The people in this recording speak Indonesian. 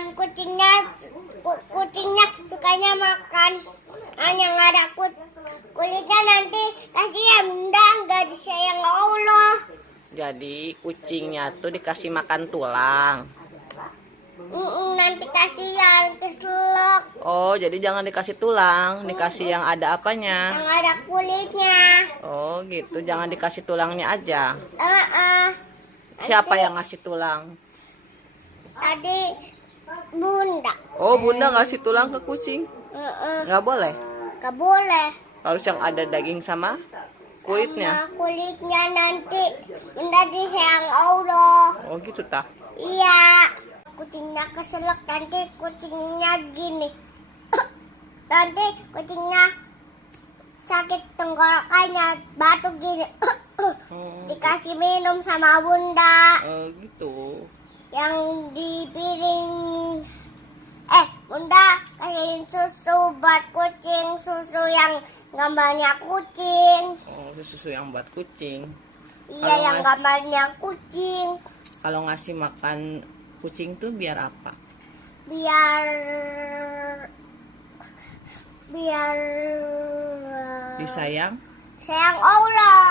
makan kucingnya sukanya makan yang ada kulitnya, nanti kasihan bunda nggak disayang Allah. Jadi kucingnya tuh dikasih makan tulang. Nanti kasihan keselak. Oh, jadi jangan dikasih tulang, dikasih yang ada apanya? Yang ada kulitnya. Oh, gitu. Jangan dikasih tulangnya aja. Siapa Nanti, yang ngasih tulang? Tadi bunda. Oh, bunda ngasih tulang ke kucing? Nggak boleh? Gak boleh. Harus yang ada daging sama kulitnya? Sama kulitnya nanti bunda disayang Allah. Oh, gitu tak? Iya. Kucingnya keselak, nanti kucingnya gini. Nanti kucingnya sakit tenggorokannya, batuk gini. Dikasih minum sama bunda. Oh, gitu. Yang di piring. Bunda kasih susu buat kucing, susu yang gambarnya kucing. Oh, susu yang buat kucing. Iya, Kalau yang gambarnya kucing. Kalau ngasih makan kucing tuh biar apa? Biar Disayang? sayang Allah.